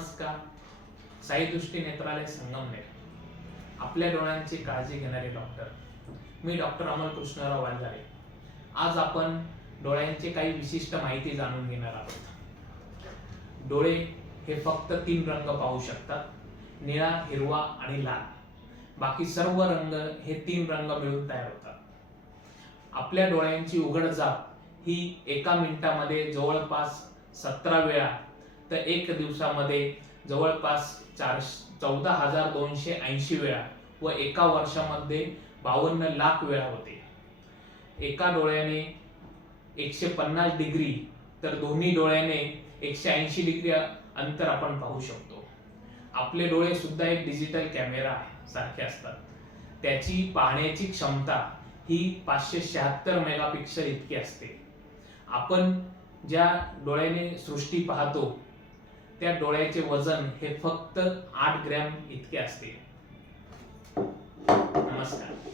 नमस्कार. साई दृष्टी नेत्रालय संगमनेर, आपल्या डोळ्यांची काळजी घेणारे डॉक्टर. मी डॉक्टर अमल कृष्णराव वालझारे. आज आपण डोळ्यांची काही विशिष्ट माहिती जाणून घेणार आहोत. डोळे हे फक्त 3 रंग पाहू शकतात: निळा, हिरवा आणि लाल. बाकी सर्व रंग हे 3 रंग मिळून तयार होतात. आपल्या डोळ्यांची उघडझाप ही एका मिनिटामध्ये जवळपास 17 वेळा तर 1 दिवसामध्ये जवळपास 14,280 वेळा व एका वर्षामध्ये 52 लाख वेळा होते. एका डोळ्याने 150 डिग्री तर दोन्ही डोळ्याने 180 डिग्री अंतर आपण पाहू शकतो. आपले डोळे सुद्धा एक डिजिटल कॅमेरा सारखे असतात. त्याची पाहण्याची क्षमता ही 576 मेगापिक्सल इतकी असते. आपण ज्या डोळ्याने सृष्टी पाहतो त्या डोळ्याचे वजन हे फक्त 8 ग्रॅम इतके असते. नमस्कार.